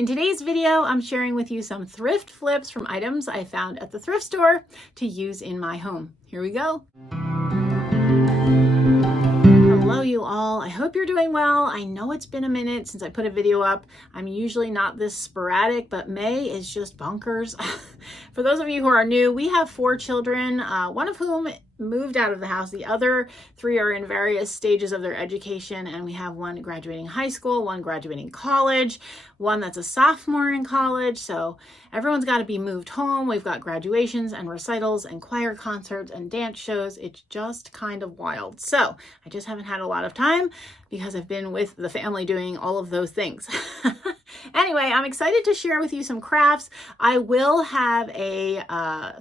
In today's video, I'm sharing with you some thrift flips from items I found at the thrift store to use in my home. Here we go. Hello you all, I hope you're doing well. I know it's been a minute since I put a video up. I'm usually not this sporadic, but May is just bonkers. For those of you who are new, we have 4 children, one of whom moved out of the house. The other 3 are in various stages of their education, and we have one graduating high school, one graduating college, one that's a sophomore in college. So everyone's got to be moved home. We've got graduations and recitals and choir concerts and dance shows. It's just kind of wild. So I just haven't had a lot of time because I've been with the family doing all of those things. Anyway, I'm excited to share with you some crafts. I will have a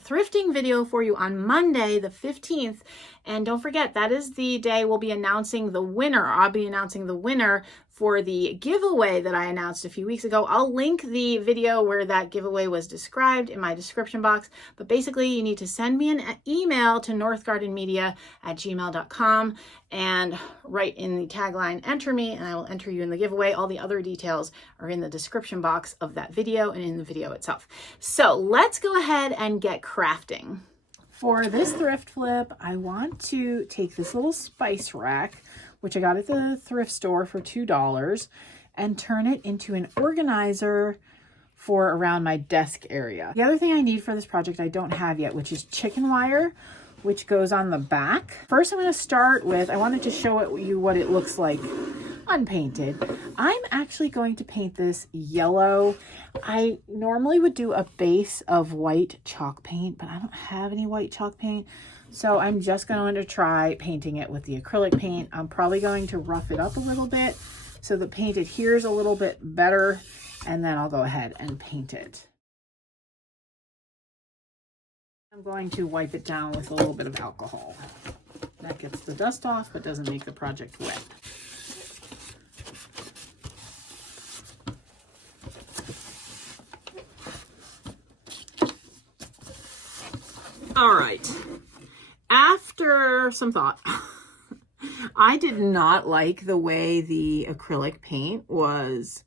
thrifting video for you on Monday, the 15th. And don't forget, that is the day we'll be announcing the winner. I'll be announcing the winner for the giveaway that I announced a few weeks ago. I'll link the video where that giveaway was described in my description box. But basically, you need to send me an email to northgardenmedia@gmail.com and write in the tagline, enter me, and I will enter you in the giveaway. All the other details are in the description box of that video and in the video itself. So let's go ahead and get crafting. For this thrift flip, I want to take this little spice rack, which I got at the thrift store for $2, and turn it into an organizer for around my desk area. The other thing I need for this project I don't have yet, which is chicken wire, which goes on the back. First, I'm going to start with, I wanted to show you what it looks like unpainted. I'm actually going to paint this yellow. I normally would do a base of white chalk paint, but I don't have any white chalk paint. So I'm just going to try painting it with the acrylic paint. I'm probably going to rough it up a little bit so the paint adheres a little bit better, and then I'll go ahead and paint it. I'm going to wipe it down with a little bit of alcohol. That gets the dust off, but doesn't make the project wet. All right, after some thought, I did not like the way the acrylic paint was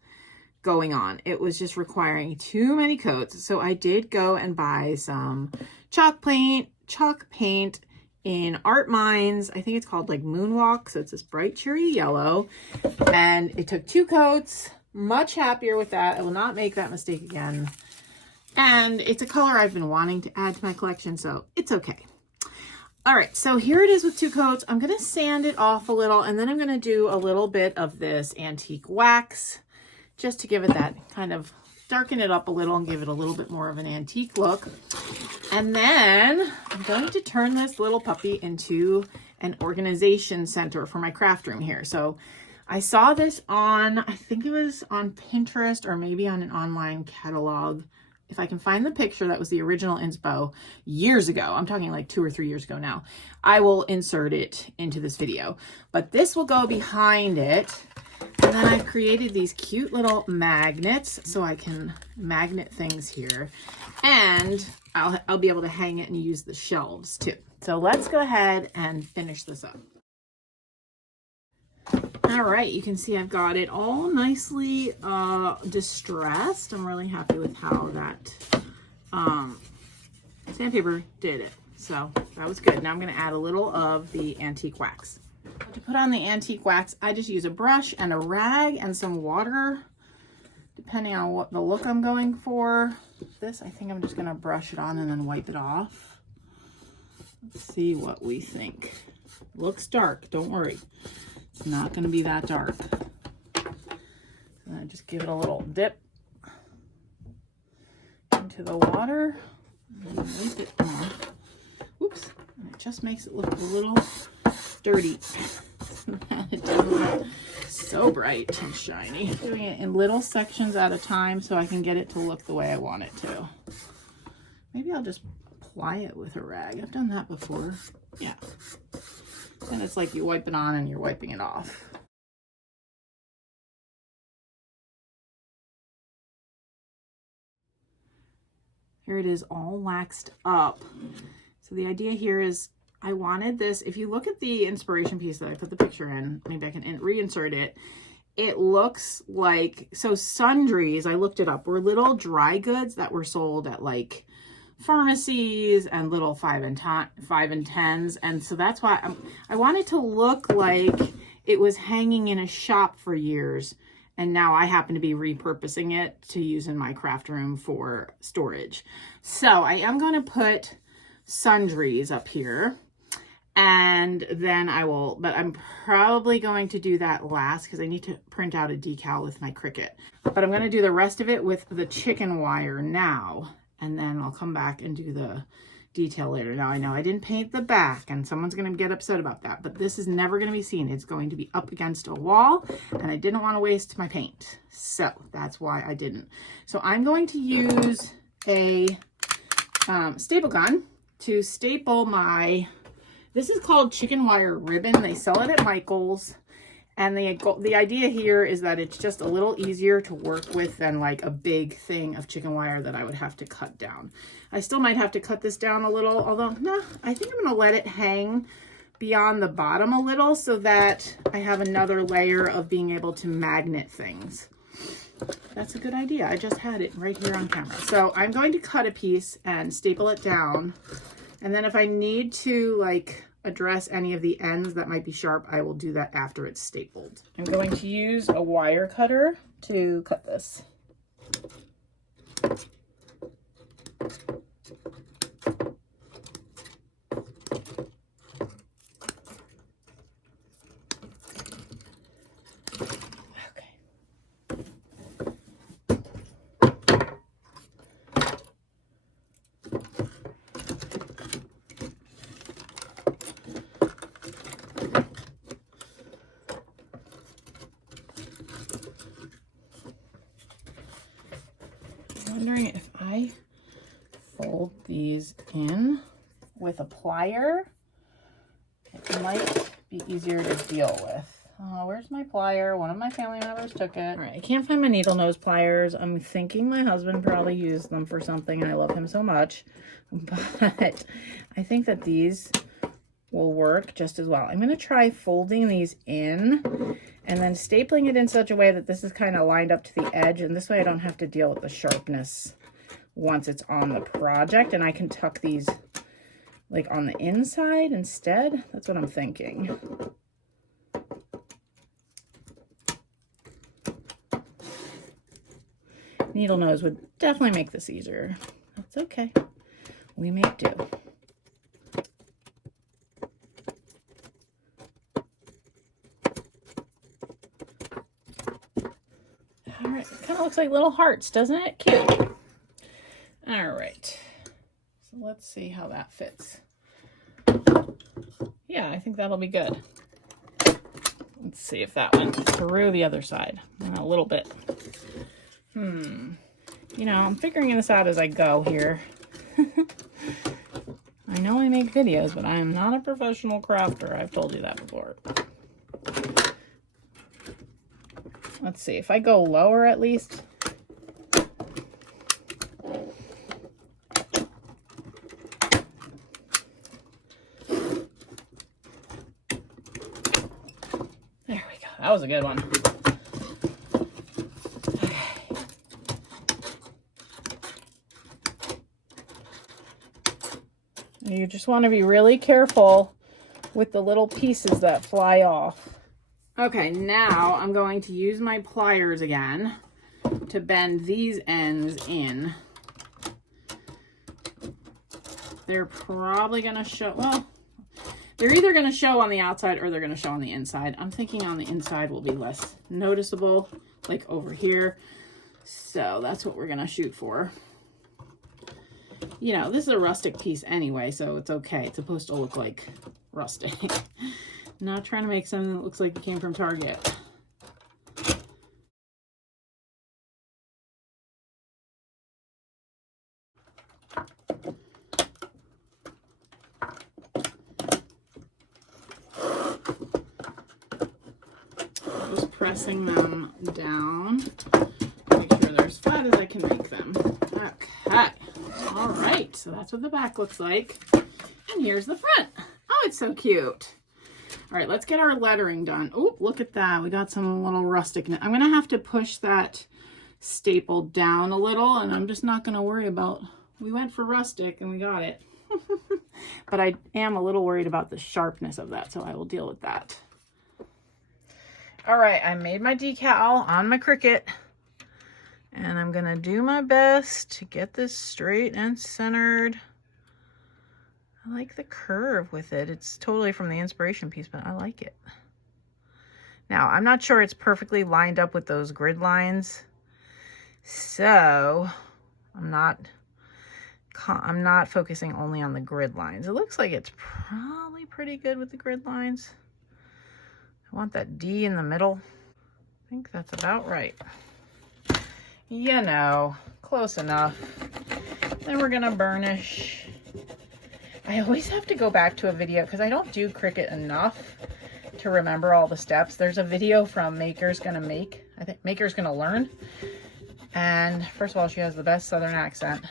going on. It was just requiring too many coats. So I did go and buy some chalk paint in Art Minds. I think it's called like Moonwalk. So it's this bright cherry yellow, and it took 2 coats. Much happier with that. I will not make that mistake again. And it's a color I've been wanting to add to my collection, so it's okay. All right, so here it is with 2 coats. I'm gonna sand it off a little, and then I'm gonna do a little bit of this antique wax just to give it that kind of, darken it up a little and give it a little bit more of an antique look. And then I'm going to turn this little puppy into an organization center for my craft room here. So I saw this on, I think it was on Pinterest or maybe on an online catalog. If I can find the picture, that was the original inspo years ago. I'm talking like 2 or 3 years ago now. I will insert it into this video, but this will go behind it. And then I've created these cute little magnets so I can magnet things here, and I'll be able to hang it and use the shelves too. So let's go ahead and finish this up. All right, you can see I've got it all nicely distressed. I'm really happy with how that sandpaper did it. So that was good. Now I'm going to add a little of the antique wax. To put on the antique wax, I just use a brush and a rag and some water, depending on what the look I'm going for. This, I think I'm just going to brush it on and then wipe it off. Let's see what we think. Looks dark, don't worry. It's not going to be that dark. And I just give it a little dip into the water and wipe it off. Oops, and it just makes it look a little dirty. It doesn't look so bright and shiny. Doing it in little sections at a time so I can get it to look the way I want it to. Maybe I'll just apply it with a rag. I've done that before. Yeah. And it's like you wipe it on and you're wiping it off. Here it is all waxed up. So the idea here is I wanted this, if you look at the inspiration piece that I put the picture in, maybe I can reinsert it. it looks like, so sundries, I looked it up, were little dry goods that were sold at like pharmacies and little 5 and 10s. And so that's why I wanted to look like it was hanging in a shop for years. And now I happen to be repurposing it to use in my craft room for storage. So I am going to put sundries up here. And then I will, but I'm probably going to do that last because I need to print out a decal with my Cricut. But I'm going to do the rest of it with the chicken wire now. And then I'll come back and do the detail later. Now I know I didn't paint the back and someone's going to get upset about that, but this is never going to be seen. It's going to be up against a wall and I didn't want to waste my paint. So that's why I didn't. So I'm going to use a staple gun to staple my, this is called chicken wire ribbon. They sell it at Michael's. And the idea here is that it's just a little easier to work with than like a big thing of chicken wire that I would have to cut down. I still might have to cut this down a little, although no, I think I'm going to let it hang beyond the bottom a little so that I have another layer of being able to magnet things. That's a good idea. I just had it right here on camera. So I'm going to cut a piece and staple it down. And then if I need to like address any of the ends that might be sharp, I will do that after it's stapled. I'm going to use a wire cutter to cut this. Wondering if I fold these in with a plier, it might be easier to deal with. Oh, where's my plier? One of my family members took it. All right, I can't find my needle nose pliers. I'm thinking my husband probably used them for something and I love him so much, but I think that these will work just as well. I'm going to try folding these in and then stapling it in such a way that this is kind of lined up to the edge, and this way I don't have to deal with the sharpness once it's on the project, and I can tuck these like on the inside instead. That's what I'm thinking. Needle nose would definitely make this easier. That's okay. We make do. All right, it kind of looks like little hearts, doesn't it? Cute. All right, so let's see how that fits. Yeah, I think that'll be good. Let's see if that went through the other side. A little bit. You know, I'm figuring this out as I go here. I know I make videos, but I am not a professional crafter. I've told you that before. Let's see, if I go lower at least. There we go. That was a good one. Okay. You just want to be really careful with the little pieces that fly off. Okay, now I'm going to use my pliers again to bend these ends in. They're probably going to show, well, they're either going to show on the outside or they're going to show on the inside. I'm thinking on the inside will be less noticeable, like over here. So that's what we're going to shoot for. You know, this is a rustic piece anyway, so it's okay. It's supposed to look like rustic. Not trying to make something that looks like it came from Target. Just pressing them down. Make sure they're as flat as I can make them. Okay. All right. So that's what the back looks like. And here's the front. Oh, it's so cute. All right, let's get our lettering done. Oh, look at that. We got some little rusticness. I'm going to have to push that staple down a little, and I'm just not going to worry about, we went for rustic and we got it. But I am a little worried about the sharpness of that, so I will deal with that. All right, I made my decal on my Cricut, and I'm going to do my best to get this straight and centered. I like the curve with it. It's totally from the inspiration piece, but I like it. Now, I'm not sure it's perfectly lined up with those grid lines, so I'm not focusing only on the grid lines. It looks like it's probably pretty good with the grid lines. I want that D in the middle. I think that's about right. You know, close enough. Then we're gonna burnish. I always have to go back to a video because I don't do Cricut enough to remember all the steps. There's a video from Maker's Gonna Make. I think Maker's Gonna Learn. And first of all, she has the best Southern accent.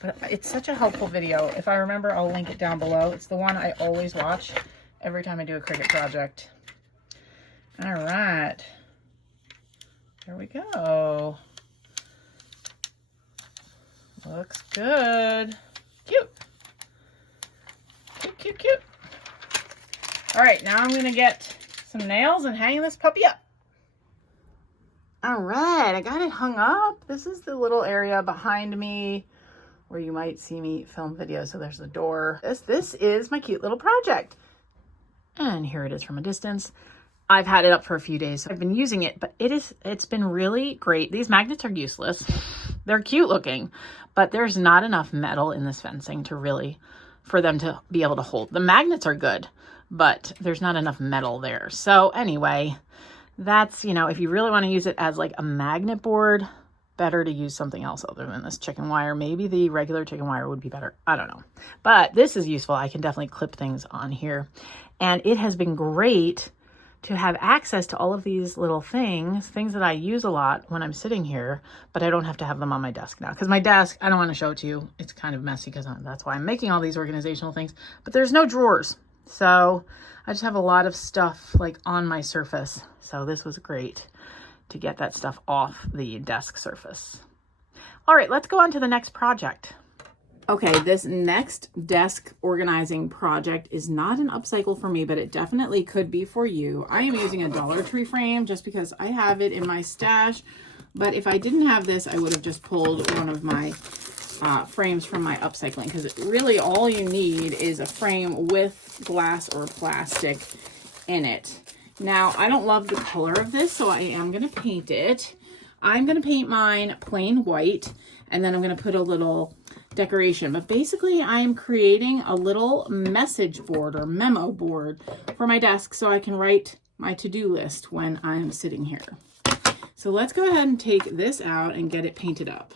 But it's such a helpful video. If I remember, I'll link it down below. It's the one I always watch every time I do a Cricut project. All right. There we go. Looks good. Cute. Cute, cute, cute. All right, now I'm gonna get some nails and hang this puppy up. All right, I got it hung up. This is the little area behind me where you might see me film videos. So there's the door. This is my cute little project. And here it is from a distance. I've had it up for a few days. So I've been using it, but it's been really great. These magnets are useless. They're cute looking, but there's not enough metal in this fencing for them to be able to hold. The magnets are good, but there's not enough metal there. So anyway, that's, you know, if you really want to use it as like a magnet board, better to use something else other than this chicken wire. Maybe the regular chicken wire would be better. I don't know. But this is useful. I can definitely clip things on here. And it has been great to have access to all of these little things that I use a lot when I'm sitting here, but I don't have to have them on my desk now. Because my desk, I don't want to show it to you. It's kind of messy because that's why I'm making all these organizational things. But there's no drawers. So I just have a lot of stuff like on my surface. So this was great to get that stuff off the desk surface. All right, let's go on to the next project. Okay, this next desk organizing project is not an upcycle for me, but it definitely could be for you. I am using a Dollar Tree frame just because I have it in my stash, but if I didn't have this, I would have just pulled one of my frames from my upcycling, because really all you need is a frame with glass or plastic in it. Now, I don't love the color of this, so I am going to paint it. I'm going to paint mine plain white, and then I'm going to put a little decoration. But basically, I'm creating a little message board or memo board for my desk so I can write my to-do list when I'm sitting here. So let's go ahead and take this out and get it painted up.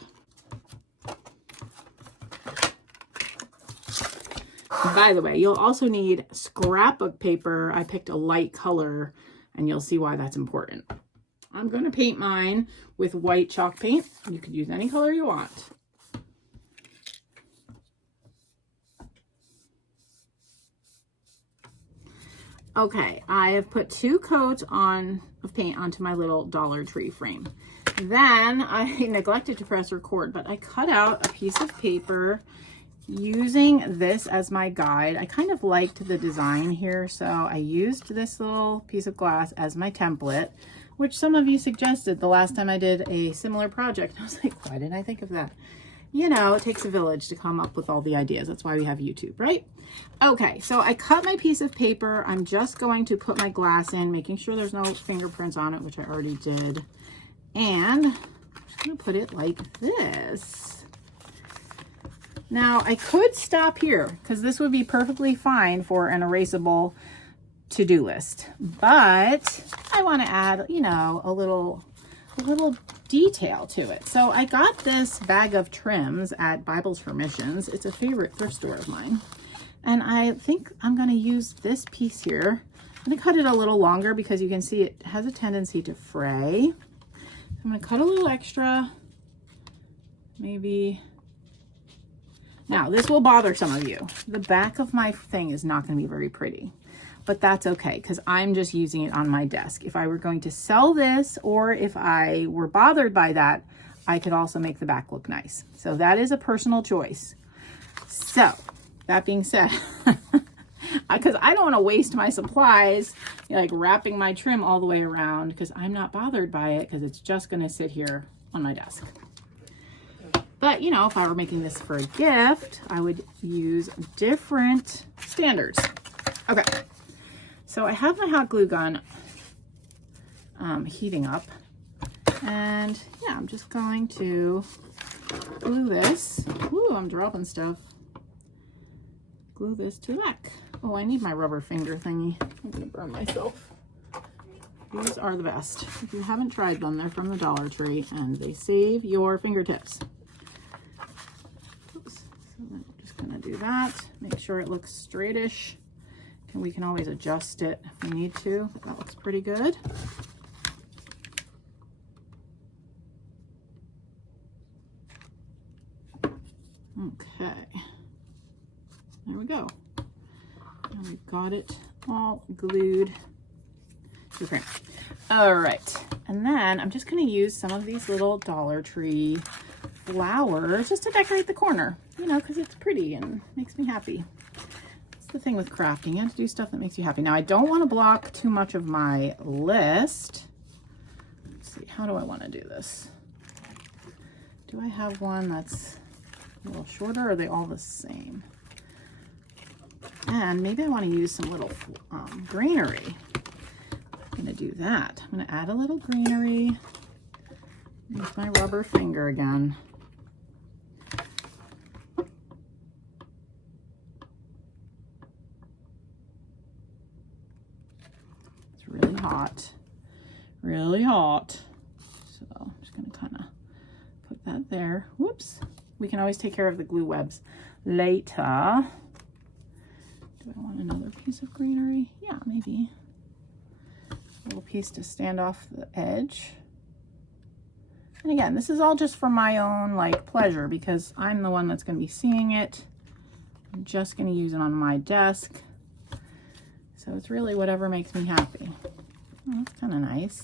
By the way, you'll also need scrapbook paper. I picked a light color, and you'll see why that's important. I'm going to paint mine with white chalk paint. You could use any color you want. Okay, I have put 2 coats of paint onto my little Dollar Tree frame. Then I neglected to press record, but I cut out a piece of paper using this as my guide. I kind of liked the design here, so I used this little piece of glass as my template, which some of you suggested the last time I did a similar project. I was like, why didn't I think of that? You know, it takes a village to come up with all the ideas. That's why we have YouTube, right? Okay, so I cut my piece of paper. I'm just going to put my glass in, making sure there's no fingerprints on it, which I already did. And I'm just gonna put it like this. Now, I could stop here because this would be perfectly fine for an erasable to-do list, but I want to add, you know, a little detail to it. So I got this bag of trims at Bible's for Missions. It's a favorite thrift store of mine. And I think I'm going to use this piece here. I'm going to cut it a little longer because you can see it has a tendency to fray. I'm going to cut a little extra, maybe. Now, this will bother some of you. The back of my thing is not going to be very pretty. but that's okay because I'm just using it on my desk. If I were going to sell this, or if I were bothered by that, I could also make the back look nice. So that is a personal choice. So that being said, because I don't want to waste my supplies, like wrapping my trim all the way around, because I'm not bothered by it because it's just going to sit here on my desk. But, you know, if I were making this for a gift, I would use different standards. Okay, so I have my hot glue gun heating up. And yeah, I'm just going to glue this. Ooh, I'm dropping stuff. Glue this to the back. Oh, I need my rubber finger thingy. I'm gonna burn myself. These are the best. If you haven't tried them, they're from the Dollar Tree and they save your fingertips. Oops. So I'm just gonna do that. Make sure it looks straightish. And we can always adjust it if we need to. That looks pretty good. Okay, there we go. And we've got it all glued to the frame. All right, and then I'm just going to use some of these little Dollar Tree flowers just to decorate the corner, you know, because it's pretty and makes me happy. That's the thing with crafting. You have to do stuff that makes you happy. Now, I don't want to block too much of my list. Let's see, how do I want to do this? Do I have one that's a little shorter, or are they all the same? And maybe I want to use some little greenery. I'm going to do that. I'm going to add a little greenery. Use my rubber finger again. It's really hot. Really hot. So I'm just going to kind of put that there. Whoops. We can always take care of the glue webs later. Do I want another piece of greenery? Yeah, maybe. A little piece to stand off the edge. And again, this is all just for my own like pleasure because I'm the one that's going to be seeing it. I'm just going to use it on my desk. So it's really whatever makes me happy. Oh, that's kind of nice.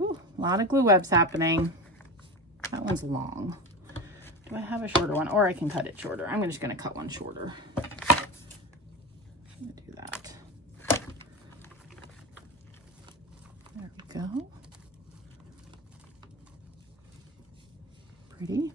Ooh, a lot of glue webs happening. That one's long. Do I have a shorter one? Or I can cut it shorter. I'm just going to cut one shorter. I'm going to do that. There we go. Pretty.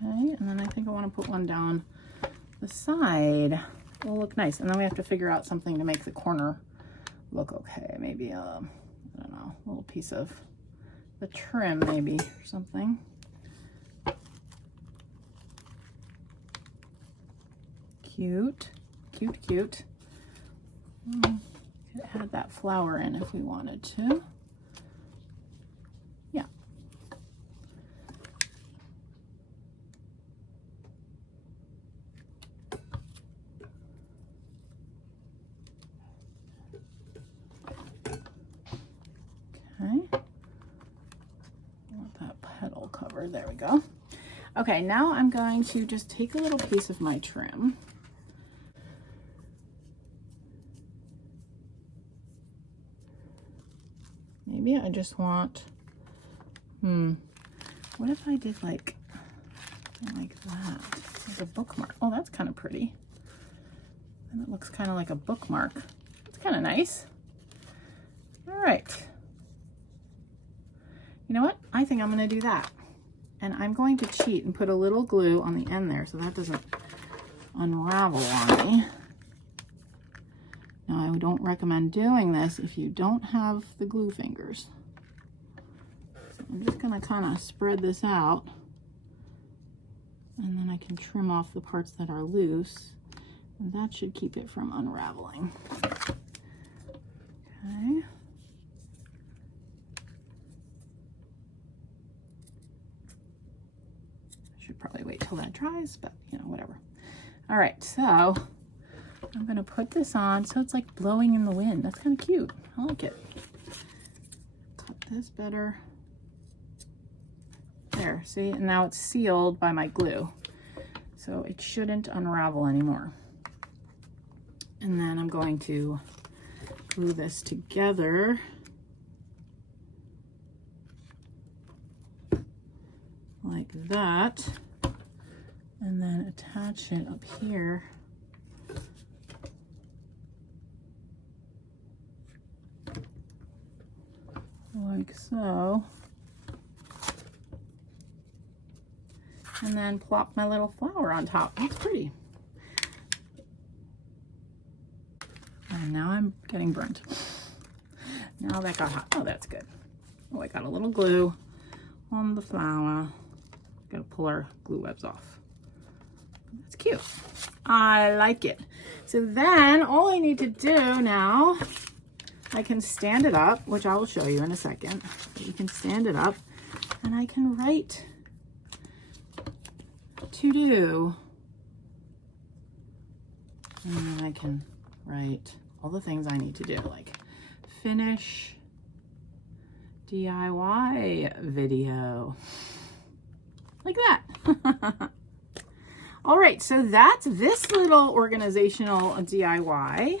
Okay, and then I think I want to put one down the side. Will look nice. And then we have to figure out something to make the corner look okay. Maybe I don't know, a little piece of the trim maybe or something. Cute, cute, cute. Could add that flower in if we wanted to. Yeah. There we go. Okay, now I'm going to just take a little piece of my trim. Maybe I just want, what if I did like that, like a bookmark? Oh, that's kind of pretty. And it looks kind of like a bookmark. It's kind of nice. All right. You know what? I think I'm going to do that. And I'm going to cheat and put a little glue on the end there so that doesn't unravel on me. Now, I don't recommend doing this if you don't have the glue fingers. So I'm just going to kind of spread this out. And then I can trim off the parts that are loose. And that should keep it from unraveling. Okay. Should probably wait till that dries, but you know, whatever. All right, so I'm gonna put this on so it's like blowing in the wind. That's kind of cute. I like it. this better. There, see, and now it's sealed by my glue. So it shouldn't unravel anymore. And then I'm going to glue this together like that, and then attach it up here. Like so. And then plop my little flower on top. That's pretty. And now I'm getting burnt. Now that got hot. Oh, that's good. Oh, I got a little glue on the flower. Gotta pull our glue webs off. That's cute. I like it. So then all I need to do now, I can stand it up, which I will show you in a second. You can stand it up and I can write to do. And then I can write all the things I need to do, like finish DIY video, like that. All right, so that's this little organizational DIY.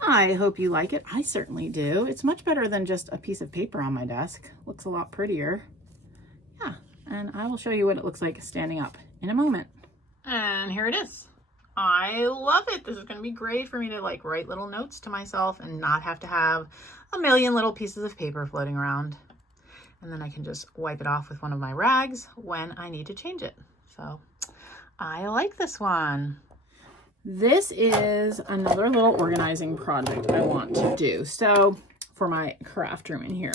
I hope you like it. I certainly do. It's much better than just a piece of paper on my desk. Looks a lot prettier. Yeah, and I will show you what it looks like standing up in a moment. And here it is. I love it. This is going to be great for me to like write little notes to myself and not have to have a million little pieces of paper floating around. And then I can just wipe it off with one of my rags when I need to change it. So I like this one. This is another little organizing project I want to do. So for my craft room in here.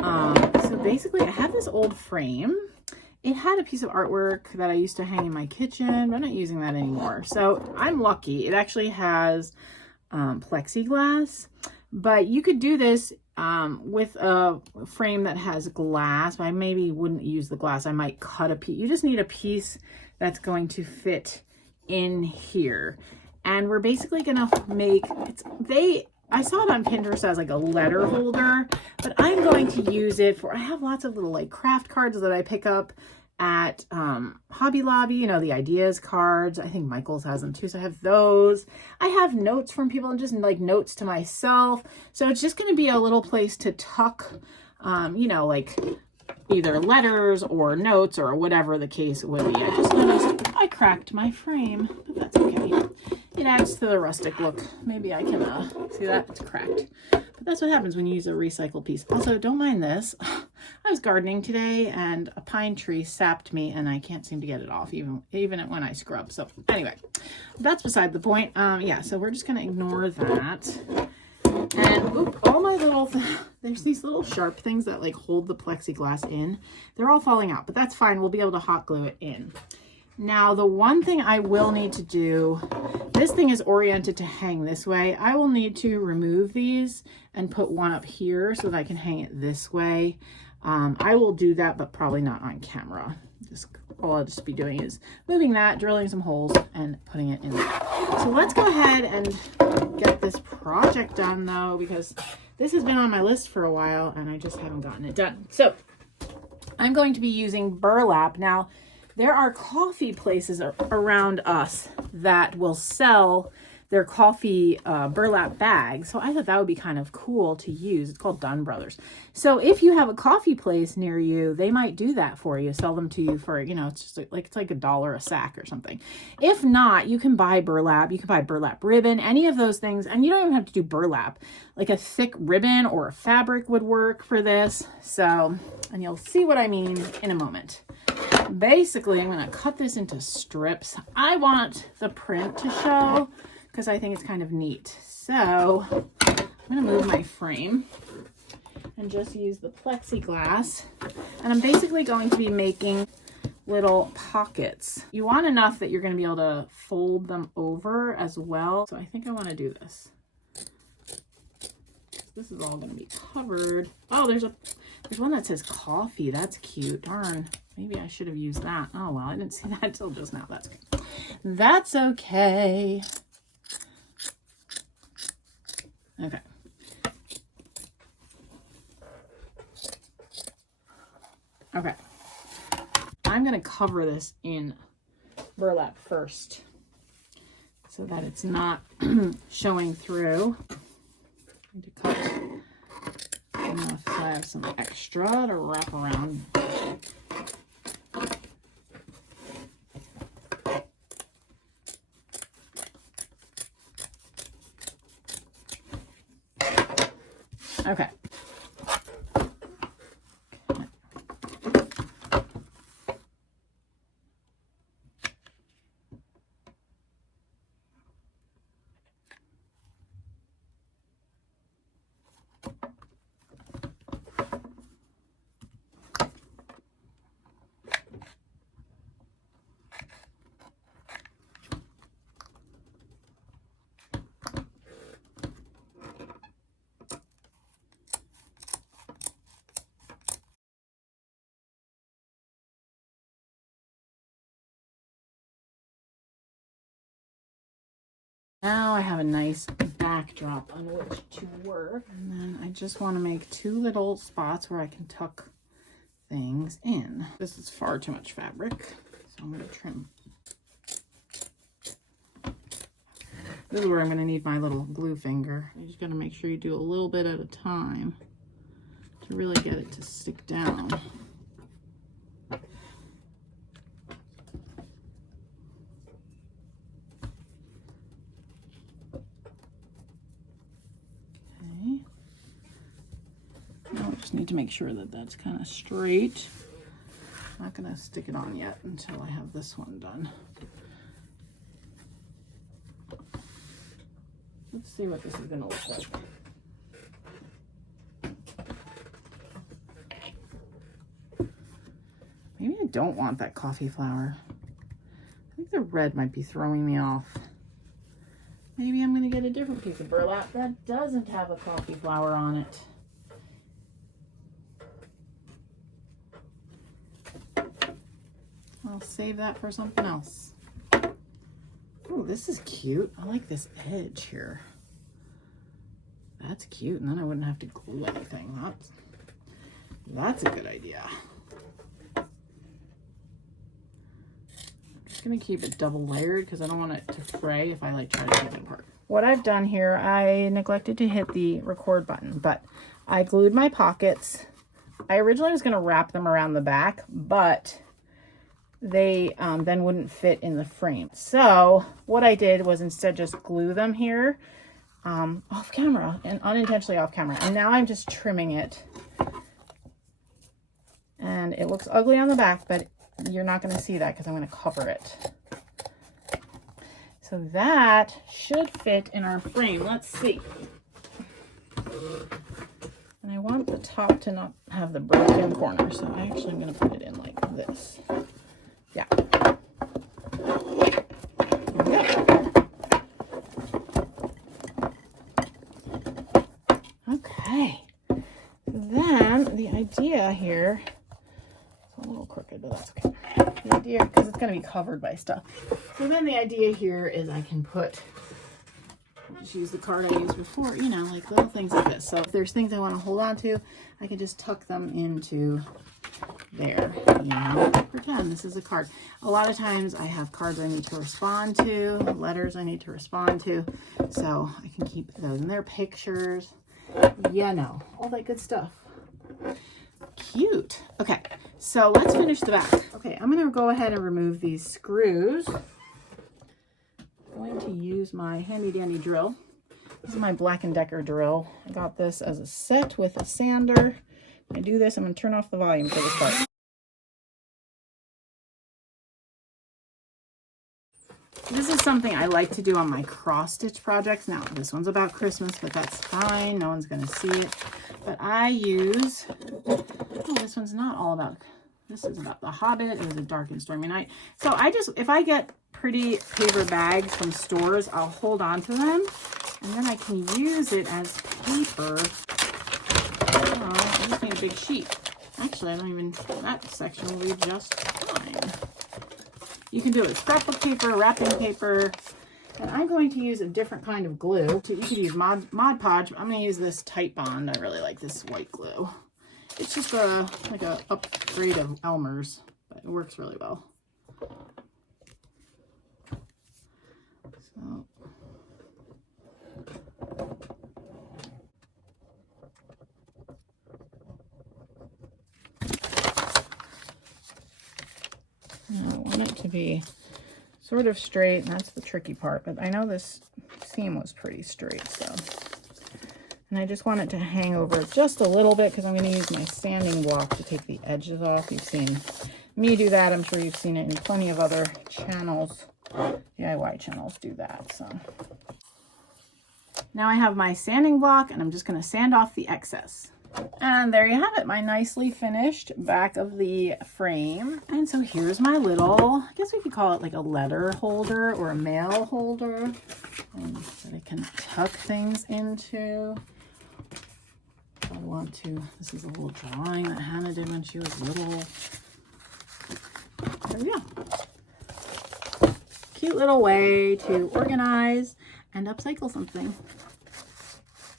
So basically I have this old frame. It had a piece of artwork that I used to hang in my kitchen, but I'm not using that anymore. So I'm lucky. It actually has plexiglass, but you could do this with a frame that has glass. But I maybe wouldn't use the glass. I might cut a piece. You just need a piece that's going to fit in here. And we're basically gonna make, I saw it on Pinterest as like a letter holder, but I'm going to use it for, I have lots of little like craft cards that I pick up at Hobby Lobby, you know, the ideas cards. I think Michael's has them too, so I have those. I have notes from people and just like notes to myself. So it's just gonna be a little place to tuck, you know, like either letters or notes or whatever the case would be. I just noticed I cracked my frame, but that's okay. It adds to the rustic look. Maybe I can see that it's cracked. But that's what happens when you use a recycled piece. Also, don't mind this. I was gardening today and a pine tree sapped me and I can't seem to get it off even when I scrub. So anyway, that's beside the point. Yeah, so we're just gonna ignore that. And oop, all my little, there's these little sharp things that like hold the plexiglass in. They're all falling out, but that's fine. We'll be able to hot glue it in. Now, the one thing I will need to do, this thing is oriented to hang this way. I will need to remove these and put one up here so that I can hang it this way. I will do that, but probably not on camera. All I'll just be doing is moving that, drilling some holes, and putting it in there. So let's go ahead and get this project done, though, because this has been on my list for a while, and I just haven't gotten it done. So I'm going to be using burlap. Now, there are coffee places around us that will sell their coffee burlap bags. So I thought that would be kind of cool to use. It's called Dunn Brothers. So if you have a coffee place near you, they might do that for you, sell them to you for, you know, it's just like, it's like $1 a sack or something. If not, you can buy burlap. You can buy burlap ribbon, any of those things. And you don't even have to do burlap. Like a thick ribbon or a fabric would work for this. So, and you'll see what I mean in a moment. Basically, I'm going to cut this into strips. I want the print to show because I think it's kind of neat. So I'm going to move my frame and just use the plexiglass. And I'm basically going to be making little pockets. You want enough that you're going to be able to fold them over as well. So I think I want to do this. This is all going to be covered. Oh, there's one that says coffee. That's cute. Darn. Maybe I should have used that. Oh, well, I didn't see that until just now. That's okay. That's okay. Okay. Okay. I'm going to cover this in burlap first so that it's not showing through. I need to cut enough so I have some extra to wrap around. Okay. Now I have a nice backdrop on which to work. And then I just want to make 2 little spots where I can tuck things in. This is far too much fabric, so I'm going to trim. This is where I'm going to need my little glue finger. You just got to make sure you do a little bit at a time to really get it to stick down. Need to make sure that that's kind of straight. I'm not going to stick it on yet until I have this one done. Let's see what this is going to look like. Maybe I don't want that coffee flower. I think the red might be throwing me off. Maybe I'm going to get a different piece of burlap that doesn't have a coffee flower on it. I'll save that for something else. Oh, this is cute. I like this edge here. That's cute, and then I wouldn't have to glue anything. That's a good idea. I'm just gonna keep it double layered because I don't want it to fray if I like try to take it apart. What I've done here, I neglected to hit the record button, but I glued my pockets. I originally was gonna wrap them around the back, but they then wouldn't fit in the frame. So what I did was instead just glue them here off camera and unintentionally off camera. And now I'm just trimming it. And it looks ugly on the back, but you're not going to see that because I'm going to cover it. So that should fit in our frame. Let's see. And I want the top to not have the broken corner. So I actually am going to put it in like this. Yeah. Okay. Then the idea here, it's a little crooked, but that's okay. The idea, because it's going to be covered by stuff. So then the idea here is I can put, just use the card I used before, you know, like little things like this. So if there's things I want to hold on to, I can just tuck them into there, you know, pretend this is a card. A lot of times I have cards I need to respond to, letters I need to respond to, so I can keep those in there, pictures, you know, all that good stuff. Cute. Okay, so let's finish the back. Okay, I'm going to go ahead and remove these screws. I'm going to use my handy dandy drill. This is my Black & Decker drill. I got this as a set with a sander. I do this, I'm going to turn off the volume for this part. This is something I like to do on my cross stitch projects. Now, this one's about Christmas, but that's fine. No one's going to see it. But I use, oh, this one's not all about, this is about The Hobbit. It was a dark and stormy night. So I just, if I get pretty paper bags from stores, I'll hold on to them. And then I can use it as paper. I just need a big sheet. Actually, I don't even, that section will be just fine. You can do it with scrapbook paper, wrapping paper, and I'm going to use a different kind of glue. You could use Mod Podge. I'm going to use this Tight Bond. I really like this white glue. It's just like a upgrade of Elmer's, but it works really well. So. I want it to be sort of straight, and that's the tricky part, but I know this seam was pretty straight, so. And I just want it to hang over just a little bit because I'm going to use my sanding block to take the edges off. You've seen me do that. I'm sure you've seen it in plenty of other channels, DIY channels do that. So now I have my sanding block and I'm just going to sand off the excess. And there you have it, my nicely finished back of the frame. And so here's my little, I guess we could call it like a letter holder or a mail holder, and that I can tuck things into. I want to, this is a little drawing that Hannah did when she was little. There we go. Cute little way to organize and upcycle something.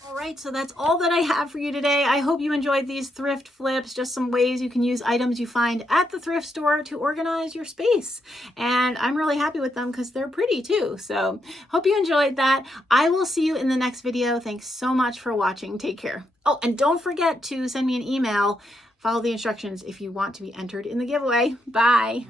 All right, so that's all that I have for you today. I hope you enjoyed these thrift flips, just some ways you can use items you find at the thrift store to organize your space. And I'm really happy with them because they're pretty too. So hope you enjoyed that. I will see you in the next video. Thanks so much for watching. Take care. Oh, and don't forget to send me an email. Follow the instructions if you want to be entered in the giveaway. Bye.